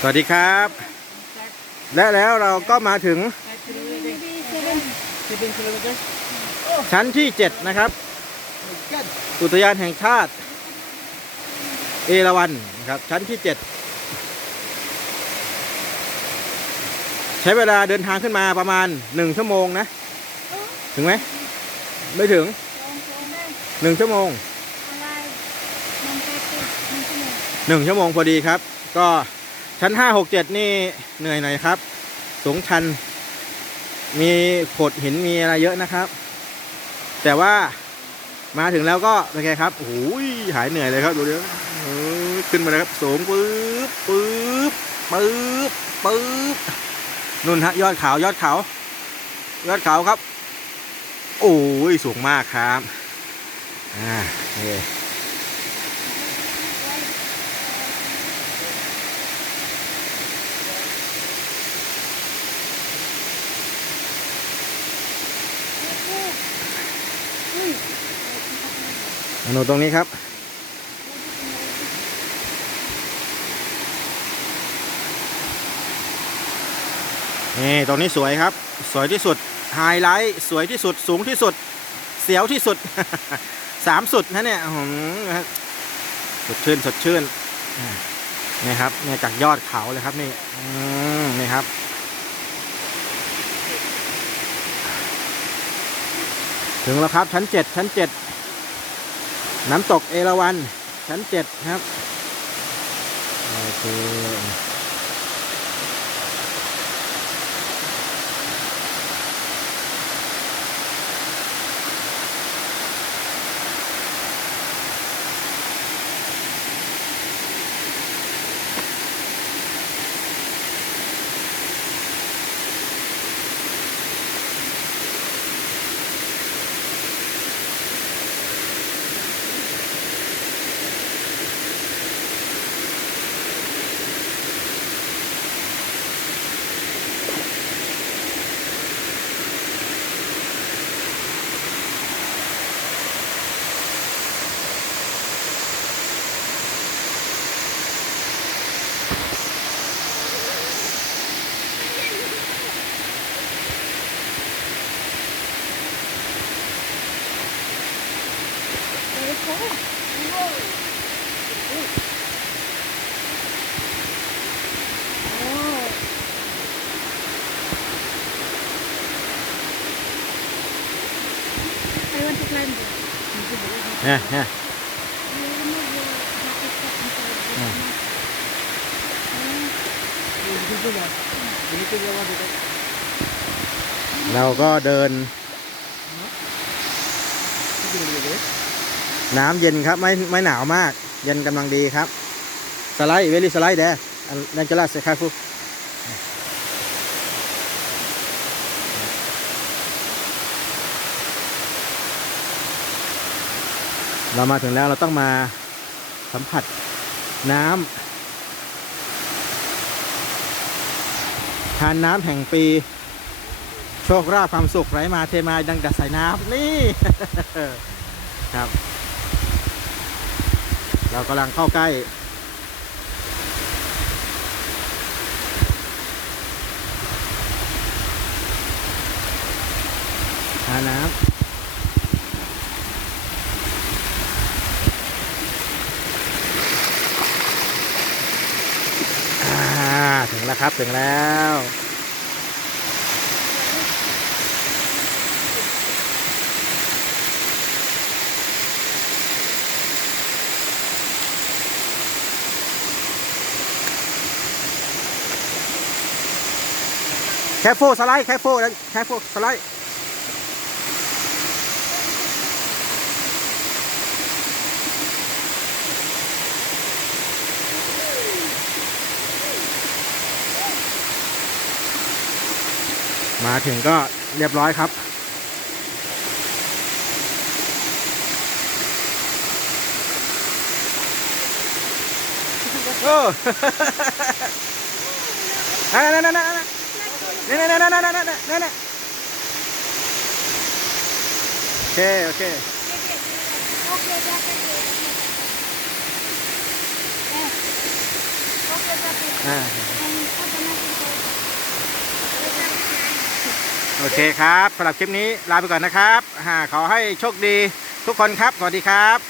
สวัสดีครับ และแล้วเราก็มาถึง Seven kilometers. ชั้นที่ 7 นะครับ อุทยานแห่งชาติ เอราวัณนะครับชั้นที่ 7 ใช้เวลาเดินทางขึ้นมาประมาณ 1 ชั่วโมงนะ ถึงไหม ไม่ถึง 1 ชั่วโมงหนึ่งชั่วโมงพอดีครับ ก็ ชั้นห้าหกเจ็ดนี่เหนื่อยหน่อยครับ สูงชัน มีโขดหินมีอะไรเยอะนะครับ แต่ว่ามาถึงแล้วก็เป็นไงครับโอ้ยหายเหนื่อยเลยครับดูดิเออขึ้นมาเลยครับสูงปึ๊บปึ๊บปึ๊บปึ๊บนู่นฮะยอดเขายอดเขายอดเขาครับ โอ้ยสูงมากครับ อ่าโอเค หนูตรงนี้ครับ นี่ตรงนี้สวยครับ สวยที่สุด ไฮไลท์ สวยที่สุด สูงที่สุด เสียวที่สุด สามสุดนะเนี่ยอื้อหือนะฮะสดชื่น สดชื่น นี่ครับ เนี่ยจากยอดเขาเลยครับนี่นี่ครับถึงแล้วครับชั้นเจ็ดชั้นเจ็ด น้ำตกเอราวันชั้นเจ็ดครับ โอเค on to that. เราก็เดิน น้ำเย็นครับไม่ไม่หนาวมาก เย็นกำลังดีครับ สไลด์เวลี่สไลด์แดนันจะลาเซคาฟูเรามาถึงแล้วเราต้องมาสัมผัสน้ำทานน้ำแห่งปี โชคราภความสุขไหลมาเทมาดังดัดสายน้ำนี่ ครับ เรากำลังเข้าใกล้ หาน้ำถึงแล้วครับ ถึงแล้ว แคฟโฟสไลด์แคฟโฟแคฟโฟสไลด์มาถึงก็เรียบร้อยครับโอ้นั่นนั่นนั่น นั่นนั่นนั่นนั่นนั่คโอเคโอเคโอเคโอเคครับสำหรับคลิปนี้ลาไปก่อนนะครับขอให้โชคดีทุกคนครับ สวัสดีครับ